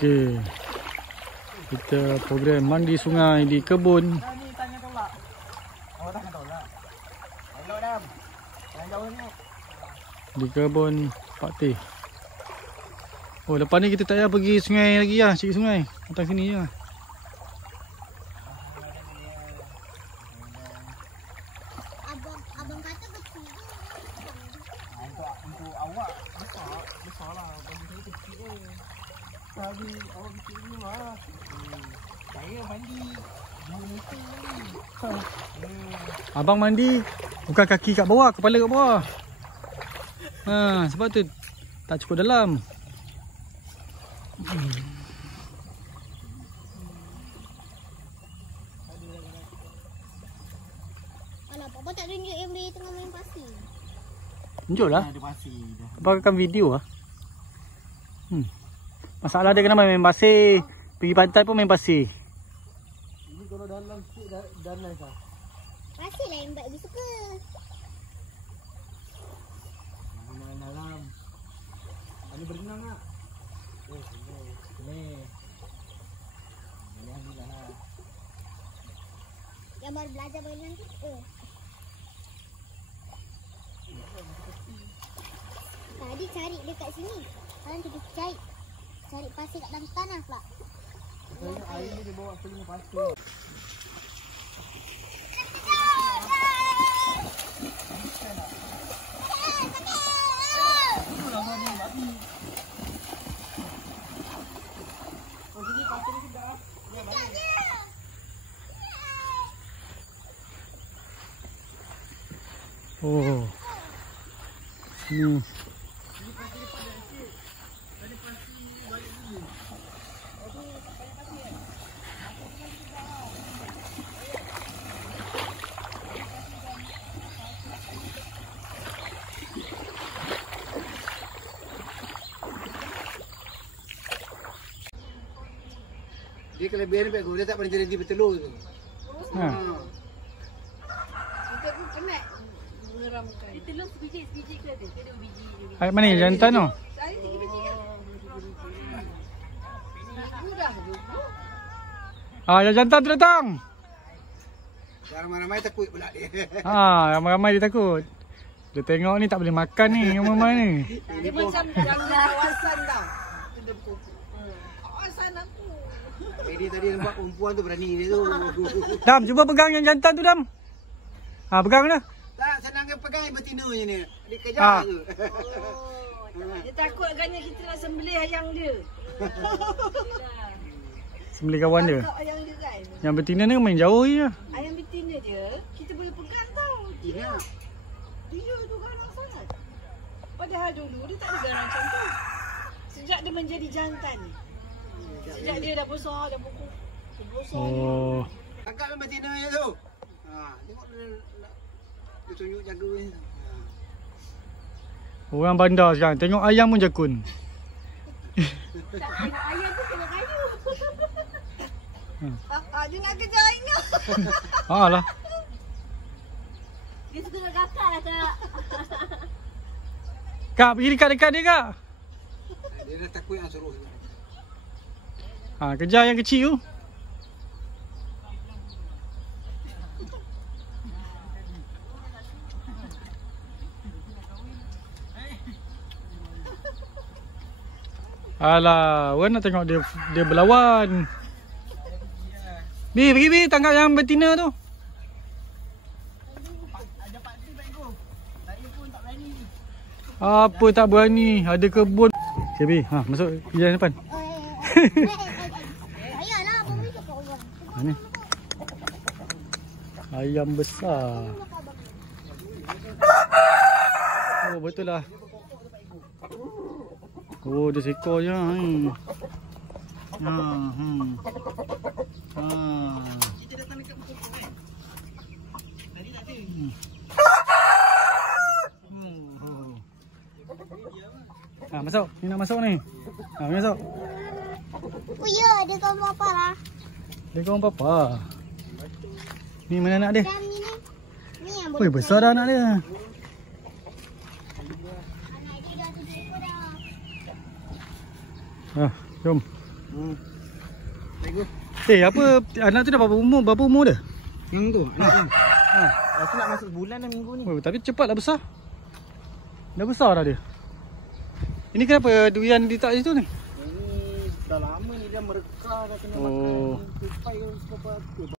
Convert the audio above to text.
Okey. Kita program mandi sungai di kebun. Ni tanya tolak. Oh, tanya tolak. Hello, Dam. Jangan jauh ni. Di kebun Pak Teh. Oh, lepas ni kita tak payah pergi sungai lagi lah. Cari sungai. Datang sini je. Abang kata betul. Untuk awak besar lah. Bagi saya kecil je. Tapi awak kecil ni lah. Saya mandi 2 meter ni. Abang mandi bukan kaki kat bawah, kepala kat bawah. Sebab tu tak cukup dalam. Alah, Papa tak tunjuk yang boleh tengah main pasir. Tunjuklah. Ada pasir dah. Abang akan video lah. Masalah dia kena main pasir. Pergi pantai pun main pasir. Ini kalau dalam sikit dah nice lah. Pasir lah yang Mbak lebih suka. Main dalam. Ini berenang tak? Oh, boleh. Boleh ambil lah. Yang baru belajar berenang tu. Tadi cari dekat sini. Sekarang kita cari pasir kat dalam tanah pula. Air ni dia bawa ke pasir. Oh. Ni. Dia kelebihan dia dia tak pernah jadi bertelur tu. Ha. Kita pun penat mengeramkan. Dia telur sebiji ke ada? Ke 2 biji? Air mana ni? Jantan tu? Saya 3 biji kan? Minggu dah dulu. Jantan tu datang. Ramai-ramai takut pula dia. Ramai-ramai dia takut. Dia tengok ni tak boleh makan ni, ramai ni. Dia macam dalam kawasan tau. Dia berkumpul. Kawasan aku. Jadi tadi nampak perempuan tu berani dia tu. Dam, cuba pegang yang jantan tu, Dam. Pegang dah. Tak, senang dia pegang yang betina je ni. Dia kejar tu. Dia takut agaknya kita nak sembelih ayam dia. Sembelih kawan dia. Takut ayam dia kan. Yang betina ni main jauh je. Ayam betina dia, kita boleh pegang tau. Ya. Dia tu garang sangat. Padahal dulu dia tak ada garang macam tu. Sejak dia menjadi jantan ni. Sejak dia dah besar, dah pokok. Dia besar. Oh. Tangkap yang betina je tu. Tengok dia tunjuk jaga ni. Orang bandar sekarang tengok ayam pun jakun. Tak tengok ayam tu tengok kayu. Dia nak kejar ayam. Lah. Dia suka dengan kakak lah kak. Kak, pergi dekat-dekat dia, Kak. Dia dah takut yang suruh. Kejar yang kecil tu. Alah, orang nak tengok dia berlawan. Pergi tangkap yang betina tu. Ada Pak Teh baik go. Saya pun tak berani. Apa tak berani? Ada kebun. Okay, Bi. Masuk jalan depan. Ayahlah, abang boleh cakap orang. Ni. Ayam besar. Oh, betul lah. Oh, dia seekor je. Kita datang dekat pokok ni. Tadi tak ada. Masuk. Ni nak masuk ni. Masuk. Oh ya, dia kawan Papa lah. Dia kawan Papa. Ni mana anak dia? Dan ni yang Oi, besar dah anak dia. anak dia dah 7 ekor dah. Jom. Baik. Apa anak tu dah berapa umur dia? Yang tu, anak yang. Aku nak masuk bulan dah minggu ni. Oh, tapi cepatlah besar. Dah besar dah dia. Ini kenapa durian ditak situ ni? Ini dah lama ni dia mereka dah kena Oh. makan tupai sebab